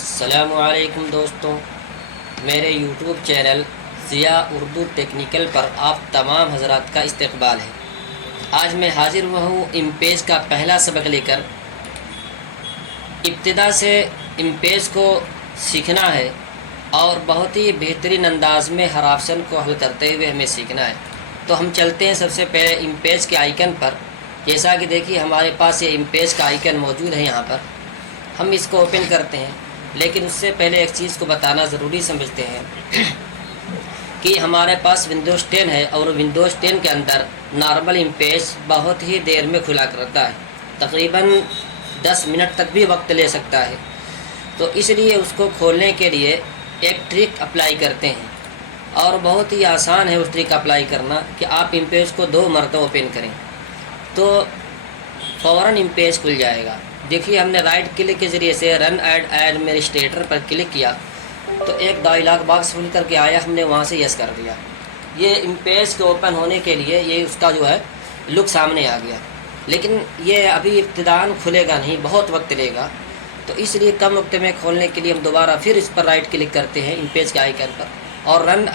अस्सलामुअलैकुम दोस्तों, मेरे YouTube channel Zia Urdu technical पर आप तमाम हज़रात का इस्तकबाल है। आज मैं हाज़िर हुआ हूँ इम्पेज का पहला सबक लेकर। इब्तिदा से इम्पेज को सीखना है और बहुत ही बेहतरीन अंदाज में हर ऑप्शन को हल करते हुए हमें सीखना है। तो हम चलते हैं सबसे पहले इम्पेज के आइकन पर। जैसा कि देखिए हमारे पास ये इम्पेज का आइकन मौजूद है। यहाँ पर हम इसको ओपन करते हैं, लेकिन उससे पहले एक चीज़ को बताना ज़रूरी समझते हैं कि हमारे पास विंडोज़ 10 है और विंडोज़ 10 के अंदर नॉर्मल इम्पेज बहुत ही देर में खुला करता है, तकरीबन 10 मिनट तक भी वक्त ले सकता है। तो इसलिए उसको खोलने के लिए एक ट्रिक अप्लाई करते हैं और बहुत ही आसान है उस ट्रिक अप्लाई करना कि आप इम्पेज को 2 मरतबा ओपन करें तो फ़ौरन इम्पेज खुल जाएगा। देखिए हमने राइट क्लिक के ज़रिए से रन एडमिनिस्ट्रेटर पर क्लिक किया तो एक डायलॉग बॉक्स खुल करके आया, हमने वहाँ से यस कर दिया। ये इम्पेज के ओपन होने के लिए ये उसका जो है लुक सामने आ गया, लेकिन ये अभी इब्तिदान खुलेगा नहीं, बहुत वक्त लेगा। तो इसलिए कम वक्त में खोलने के लिए हम दोबारा फिर इस पर राइट क्लिक करते हैं इम्पेज के आइकन पर और रन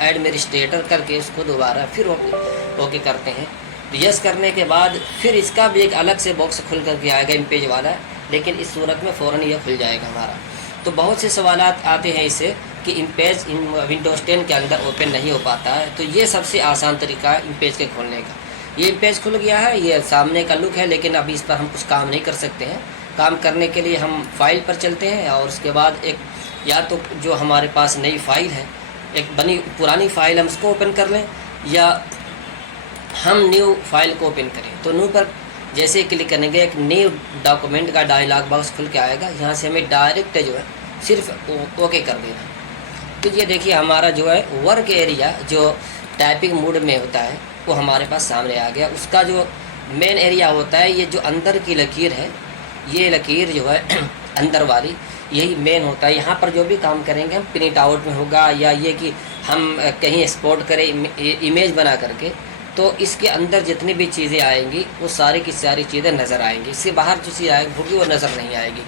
एडमिनिस्ट्रेटर करके इसको दोबारा फिर ओके करते हैं। यस करने के बाद फिर इसका भी एक अलग से बॉक्स खुल करके आएगा इम्पेज वाला, लेकिन इस सूरत में फ़ौरन यह खुल जाएगा हमारा। तो बहुत से सवालात आते हैं इससे कि इम्पेज विंडोज़ 10 के अंदर ओपन नहीं हो पाता है। तो ये सबसे आसान तरीका है इम्पेज के खोलने का। ये इम्पेज खुल गया है, ये सामने का लुक है, लेकिन अभी इस पर हम कुछ काम नहीं कर सकते हैं। काम करने के लिए हम फाइल पर चलते हैं और उसके बाद एक या तो जो हमारे पास नई फ़ाइल है, एक बनी पुरानी फ़ाइल हम उसको ओपन कर लें या हम न्यू फाइल को ओपन करें। तो न्यू पर जैसे क्लिक करेंगे एक न्यू डॉक्यूमेंट का डायलॉग बॉक्स खुल के आएगा। यहाँ से हमें डायरेक्ट जो है सिर्फ ओके कर देना। तो ये देखिए हमारा जो है वर्क एरिया जो टाइपिंग मोड में होता है वो हमारे पास सामने आ गया। उसका जो मेन एरिया होता है, ये जो अंदर की लकीर है, ये लकीर जो है अंदर वाली, यही मेन होता है। यहाँ पर जो भी काम करेंगे हम प्रिंट आउट में होगा या ये कि हम कहीं एक्सपोर्ट करें इमेज बना करके, तो इसके अंदर जितनी भी चीज़ें आएंगी वो सारी की सारी चीज़ें नज़र आएंगी। इससे बाहर जो चीज़ आएगी होगी वो नज़र नहीं आएगी।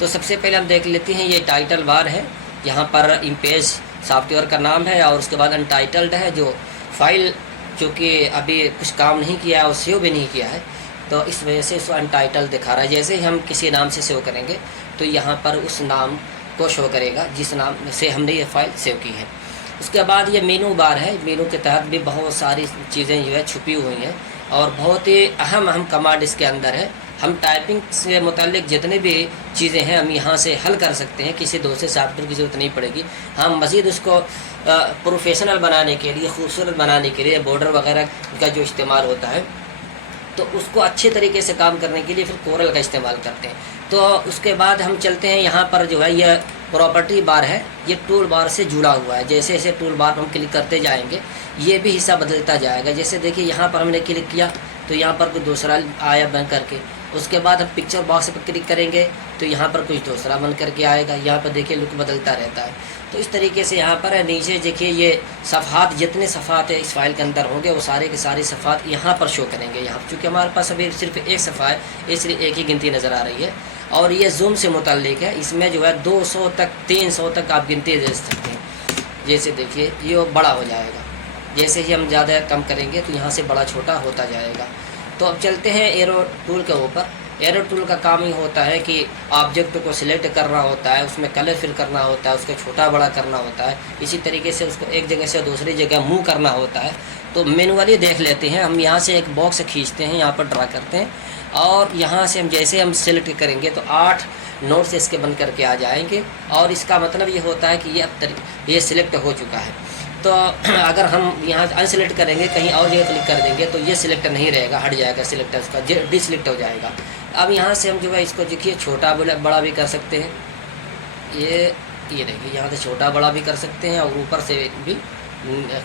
तो सबसे पहले हम देख लेते हैं, ये टाइटल बार है, यहाँ पर इम्पेज सॉफ्टवेयर का नाम है और उसके बाद अनटाइटल्ड है। जो फाइल चूँकि अभी कुछ काम नहीं किया है और सेव भी नहीं किया है, तो इस वजह से इसको अनटाइटल्ड दिखा रहा है। जैसे ही हम किसी नाम से सेव करेंगे तो यहाँ पर उस नाम को शो करेगा जिस नाम से हमने ये फ़ाइल सेव की है। उसके बाद ये मेनू बार है। मेनू के तहत भी बहुत सारी चीज़ें जो है छुपी हुई हैं और बहुत ही अहम कमांड इसके अंदर है। हम टाइपिंग से मुताल्लिक जितने भी चीज़ें हैं हम यहाँ से हल कर सकते हैं, किसी दूसरे सॉफ्टवेयर की ज़रूरत नहीं पड़ेगी। हम मज़ीद उसको प्रोफेशनल बनाने के लिए, खूबसूरत बनाने के लिए बॉर्डर वगैरह का जो इस्तेमाल होता है, तो उसको अच्छे तरीके से काम करने के लिए फिर कोरल का इस्तेमाल करते हैं। तो उसके बाद हम चलते हैं, यहाँ पर जो है यह प्रॉपर्टी बार है, ये टूल बार से जुड़ा हुआ है। जैसे जैसे टूल बार पर हम क्लिक करते जाएंगे ये भी हिस्सा बदलता जाएगा। जैसे देखिए यहाँ पर हमने क्लिक किया तो यहाँ पर कुछ दूसरा आया बन करके, उसके बाद हम पिक्चर बॉक्स पर क्लिक करेंगे तो यहाँ पर कुछ दूसरा बन करके आएगा। यहाँ पर देखिए लुक बदलता रहता है। तो इस तरीके से यहाँ पर नीचे देखिए ये सफ़ात, जितने सफ़ात है इस फाइल के अंदर होंगे वो सारे के सारे सफ़ात यहाँ पर शो करेंगे। यहाँ चूँकि हमारे पास अभी सिर्फ एक सफ़ा है इसलिए एक ही गिनती नज़र आ रही है। और ये जूम से मुताल्लिक है, इसमें जो है 200 तक 300 तक आप गिनती दे सकते हैं। जैसे देखिए ये बड़ा हो जाएगा, जैसे ही हम ज़्यादा कम करेंगे तो यहाँ से बड़ा छोटा होता जाएगा। तो अब चलते हैं एरो टूल के ऊपर। एरो टूल का काम ही होता है कि ऑब्जेक्ट को सिलेक्ट करना होता है, उसमें कलर फिल करना होता है, उसको छोटा बड़ा करना होता है, इसी तरीके से उसको एक जगह से दूसरी जगह मूव करना होता है। तो मैनुअली देख लेते हैं। हम यहाँ से एक बॉक्स खींचते हैं, यहाँ पर ड्रा करते हैं और यहाँ से हम जैसे हम सिलेक्ट करेंगे तो 8 नोट्स इसके बन करके आ जाएंगे और इसका मतलब ये होता है कि ये अब ये सिलेक्ट हो चुका है। तो अगर हम यहाँ अनसिलेक्ट करेंगे, कहीं और जगह क्लिक कर देंगे तो ये सिलेक्ट नहीं रहेगा, हट जाएगा सिलेक्टर, उसका डिसलेक्ट हो जाएगा। अब यहाँ से हम जो है इसको देखिए छोटा बड़ा भी कर सकते हैं। ये देखिए यहाँ से छोटा बड़ा भी कर सकते हैं और ऊपर से भी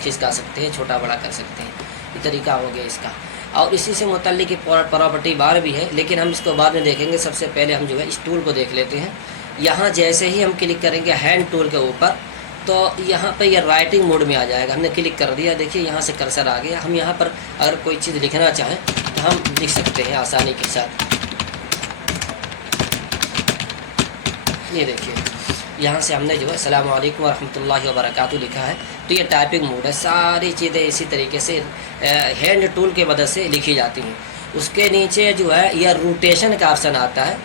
खिसका सकते हैं, छोटा बड़ा कर सकते हैं। ये तरीका हो गया इसका। और इसी से मुतल्लिक प्रॉपर्टी बार भी है, लेकिन हम इसको बाद में देखेंगे। सबसे पहले हम जो है इस टूल को देख लेते हैं। यहाँ जैसे ही हम क्लिक करेंगे हैंड टूल के ऊपर तो यहाँ पर यह राइटिंग मोड में आ जाएगा। हमने क्लिक कर दिया, देखिए यहाँ से कर्सर आ गया। हम यहाँ पर अगर कोई चीज़ लिखना चाहें तो हम लिख सकते हैं आसानी के साथ। ये देखिए यहाँ से हमने जो है अस्सलाम वालेकुम वरहमतुल्लाहि वबरकातुहू लिखा है। तो ये टाइपिंग मोड है, सारी चीज़ें इसी तरीके से हैंड टूल की मदद से लिखी जाती हैं। उसके नीचे जो है यह रोटेशन का ऑप्शन आता है।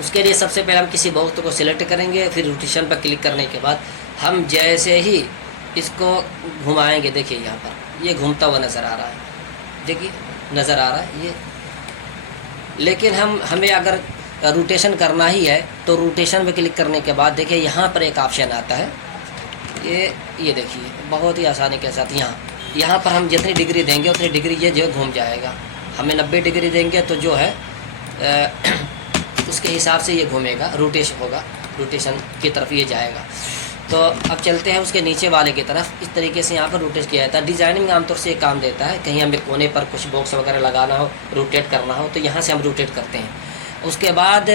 उसके लिए सबसे पहले हम किसी बॉक्स को सिलेक्ट करेंगे, फिर रोटेशन पर क्लिक करने के बाद हम जैसे ही इसको घुमाएंगे, देखिए यहाँ पर ये घूमता हुआ नज़र आ रहा है, देखिए नज़र आ रहा है ये। लेकिन हमें अगर रोटेशन करना ही है तो रोटेशन पे क्लिक करने के बाद देखिए यहाँ पर एक ऑप्शन आता है, ये देखिए बहुत ही आसानी के साथ यहाँ पर हम जितनी डिग्री देंगे उतनी डिग्री ये जो घूम जाएगा। हमें 90 डिग्री देंगे तो जो है उसके हिसाब से ये घूमेगा, रोटेशन होगा, रोटेशन की तरफ ये जाएगा। तो अब चलते हैं उसके नीचे वाले की तरफ। इस तरीके से यहाँ पर रोटेट किया जाता है। डिज़ाइनिंग आमतौर से ये काम देता है, कहीं हमें कोने पर कुछ बॉक्स वगैरह लगाना हो, रोटेट करना हो तो यहाँ से हम रोटेट करते हैं। उसके बाद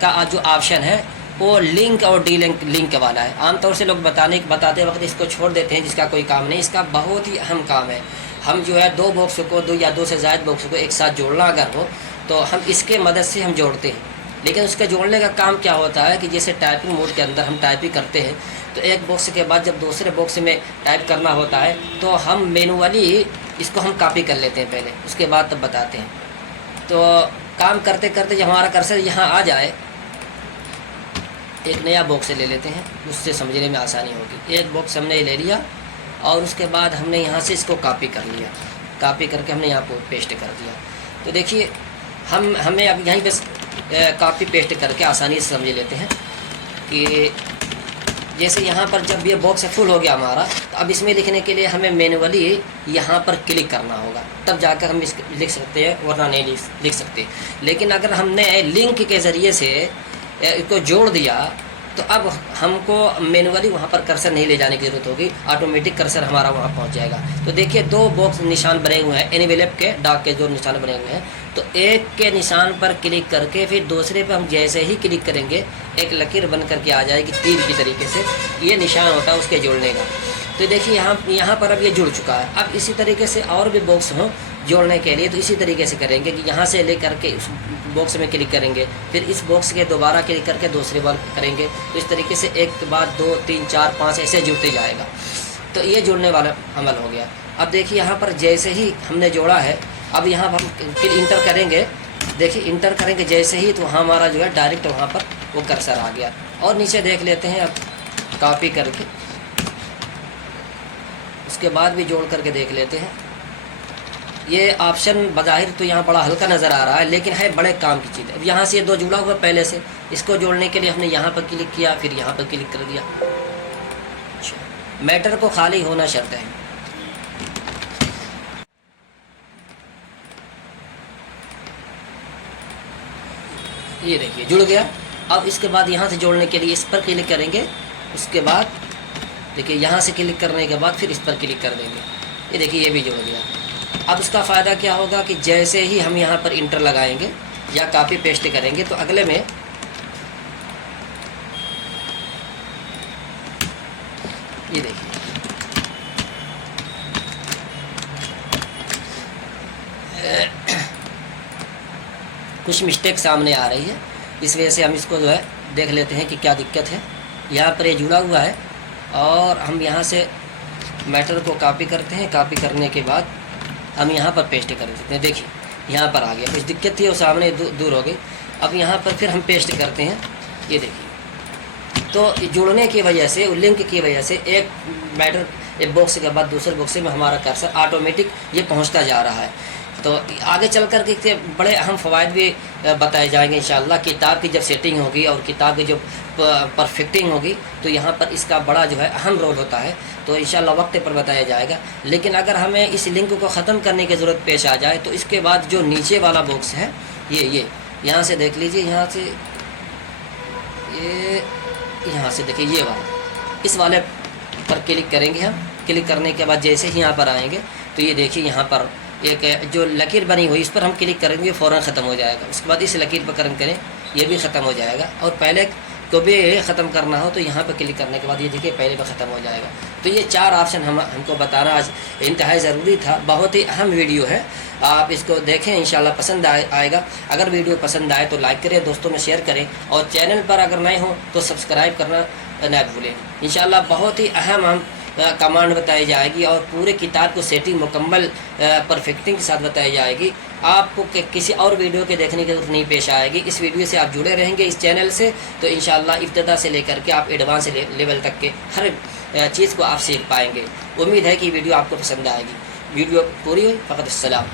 का जो ऑप्शन है वो लिंक और डी लिंक वाला है। आमतौर से लोग बताते वक्त इसको छोड़ देते हैं, जिसका कोई काम नहीं। इसका बहुत ही अहम काम है। हम जो है दो बॉक्स को, दो या दो से ज़्यादा बॉक्स को एक साथ जोड़ना अगर हो तो हम इसके मदद से हम जोड़ते हैं। लेकिन उसके जोड़ने का काम क्या होता है कि जैसे टाइपिंग मोड के अंदर हम टाइपिंग करते हैं तो एक बॉक्स के बाद जब दूसरे बॉक्स में टाइप करना होता है तो हम मैनुअली इसको हम कॉपी कर लेते हैं पहले, उसके बाद तब बताते हैं। तो काम करते करते जब हमारा कर्सर यहाँ आ जाए, एक नया बॉक्स ले लेते हैं, उससे समझने में आसानी होगी। एक बॉक्स हमने ले लिया और उसके बाद हमने यहाँ से इसको कॉपी कर लिया, कॉपी करके हमने यहाँ पर पेस्ट कर दिया। तो देखिए हमें अब यहीं पे कॉपी पेस्ट करके आसानी से समझ लेते हैं कि जैसे यहाँ पर जब ये बॉक्स फुल हो गया हमारा, तो अब इसमें लिखने के लिए हमें मैनुअली यहाँ पर क्लिक करना होगा, तब जाकर हम लिख सकते हैं, वरना नहीं लिख सकते। लेकिन अगर हमने लिंक के ज़रिए से इसको जोड़ दिया तो अब हमको मैनुअली वहाँ पर कर्सर नहीं ले जाने की ज़रूरत होगी, ऑटोमेटिक कर्सर हमारा वहाँ पहुँच जाएगा। तो देखिए दो बॉक्स निशान बने हुए हैं, एनवेलप के डाक के जो निशान बने हुए हैं, तो एक के निशान पर क्लिक करके फिर दूसरे पर हम जैसे ही क्लिक करेंगे एक लकीर बन करके आ जाएगी तीर की तरीके से, ये निशान होता है उसके जोड़ने का। तो देखिए यहाँ पर अब ये जुड़ चुका है। अब इसी तरीके से और भी बॉक्स हों जोड़ने के लिए तो इसी तरीके से करेंगे कि यहाँ से ले करके उस बॉक्स में क्लिक करेंगे, फिर इस बॉक्स के दोबारा क्लिक करके दूसरी बार करेंगे। तो इस तरीके से एक के बाद 2 3 4 5 ऐसे जुड़ते जाएगा। तो ये जुड़ने वाला अमल हो गया। अब देखिए यहाँ पर जैसे ही हमने जोड़ा है, अब यहाँ पर हम इंटर करेंगे, देखिए इंटर करेंगे जैसे ही, तो हमारा जो है डायरेक्ट वहाँ पर वो कर्सर आ गया। और नीचे देख लेते हैं, अब कॉपी करके उसके बाद भी जोड़ करके देख लेते हैं। ये ऑप्शन बज़ाहिर तो यहाँ बड़ा हल्का नज़र आ रहा है, लेकिन है बड़े काम की चीज़। अब यहाँ से ये दो जुड़ा हुआ पहले से, इसको जोड़ने के लिए हमने यहाँ पर क्लिक किया, फिर यहाँ पर क्लिक कर दिया। अच्छा, मैटर को खाली होना शर्त है। ये देखिए जुड़ गया। अब इसके बाद यहाँ से जोड़ने के लिए इस पर क्लिक करेंगे, उसके बाद देखिए यहाँ से क्लिक करने के बाद फिर इस पर क्लिक कर देंगे। ये देखिए ये भी जुड़ गया। अब इसका फ़ायदा क्या होगा कि जैसे ही हम यहाँ पर इंटर लगाएंगे या कॉपी पेस्ट करेंगे तो अगले में ये देखिए कुछ मिस्टेक सामने आ रही है, इस वजह से हम इसको जो है देख लेते हैं कि क्या दिक्कत है। यहाँ पर ये जुड़ा हुआ है और हम यहाँ से मैटर को कॉपी करते हैं, कॉपी करने के बाद हम यहाँ पर पेस्ट कर देते हैं। देखिए यहाँ पर आ गया, कुछ दिक्कत थी वो सामने दूर हो गई। अब यहाँ पर फिर हम पेस्ट करते हैं। ये देखिए, तो जुड़ने की वजह से, लिंक की वजह से एक मैटर एक बॉक्स के बाद दूसरे बॉक्स में हमारा कर्सर ऑटोमेटिक ये पहुँचता जा रहा है। तो आगे चल कर के बड़े अहम फ़वाइद भी बताए जाएंगे इंशाअल्लाह। किताब की जब सेटिंग होगी और किताब की जो परफेक्टिंग होगी तो यहाँ पर इसका बड़ा जो है अहम रोल होता है। तो इंशाअल्लाह वक्त पर बताया जाएगा। लेकिन अगर हमें इस लिंक को ख़त्म करने की ज़रूरत पेश आ जाए तो इसके बाद जो नीचे वाला बॉक्स है ये यहाँ से देख लीजिए, यहाँ से ये यहाँ से देखिए ये वाला, इस वाले पर क्लिक करेंगे हम। क्लिक करने के बाद जैसे ही यहाँ पर आएंगे तो ये देखिए यहाँ पर एक जो लकीर बनी हुई इस पर हम क्लिक करेंगे, फ़ौरन ख़त्म हो जाएगा। उसके बाद इस लकीर पर कर्म करें, ये भी ख़त्म हो जाएगा। और पहले को भी ख़त्म करना हो तो यहाँ पर क्लिक करने के बाद ये देखिए पहले पर ख़त्म हो जाएगा। तो ये 4 ऑप्शन हमको बताना आज इंतहाई ज़रूरी था। बहुत ही अहम वीडियो है आप इसको देखें, इंशाल्लाह पसंद आएगा। अगर वीडियो पसंद आए तो लाइक करें, दोस्तों में शेयर करें, और चैनल पर अगर नए हो तो सब्सक्राइब करना न भूलें। इंशाल्लाह बहुत ही अहम कमांड बताई जाएगी और पूरे किताब को सेटिंग मुकम्मल परफेक्टिंग के साथ बताई जाएगी। आपको किसी और वीडियो के देखने की जरूरत नहीं पेश आएगी। इस वीडियो से आप जुड़े रहेंगे इस चैनल से, तो इंशाल्लाह इब्तदा से लेकर के आप एडवांस लेवल तक के हर चीज़ को आप सीख पाएंगे। उम्मीद है कि वीडियो आपको पसंद आएगी। वीडियो पूरी हुई फ़कत अस्सलाम।